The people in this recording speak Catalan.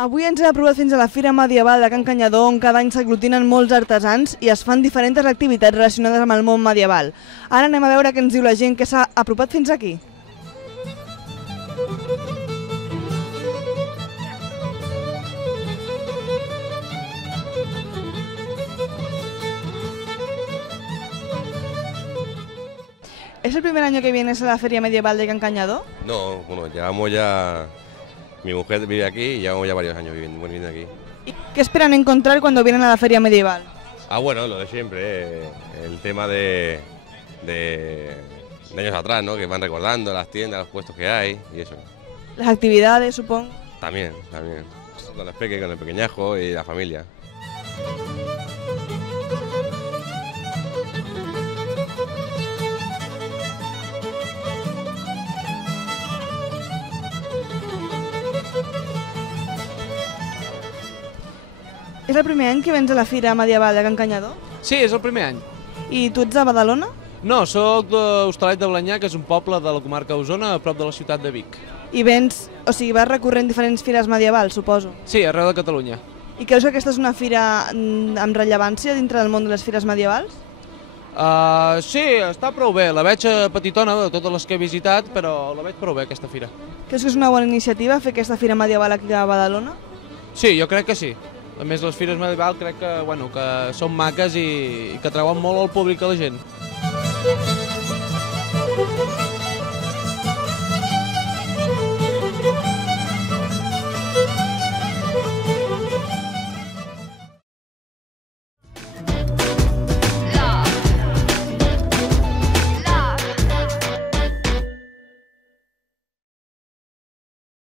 Avui ens hem aprovat fins a la Fira Medieval de Can Canyadó, on cada any s'aglutinen molts artesans i es fan diferents activitats relacionades amb el món medieval. Ara anem a veure què ens diu la gent que s'ha apropat fins aquí. ¿Es el primer año que vienes a la Feria Medieval de Can Canyadó? No, bueno, llevamos ya... Mi mujer vive aquí y llevamos ya varios años viviendo aquí. ¿Y qué esperan encontrar cuando vienen a la Feria Medieval? Bueno, lo de siempre, el tema de años atrás, ¿no? Que van recordando las tiendas, los puestos que hay y eso. Las actividades, supongo. También. Con los peques, con el pequeñajo y la familia. És el primer any que vens a la Fira Medieval de Can Canyadó? Sí, és el primer any. I tu ets de Badalona? No, sóc d'Hostalet de Balenyà, que és un poble de la comarca d'Osona, a prop de la ciutat de Vic. I vens, o sigui, vas recorrent diferents fires medievals, suposo. Sí, arreu de Catalunya. I creus que aquesta és una fira amb rellevància dintre del món de les fires medievals? Sí, està prou bé. La veig petitona de totes les que he visitat, però la veig prou bé, aquesta fira. Creus que és una bona iniciativa fer aquesta fira medieval aquí a Badalona? Sí, jo crec que sí. A més, les fires medievals crec que són maques i que atrauen molt al públic a la gent.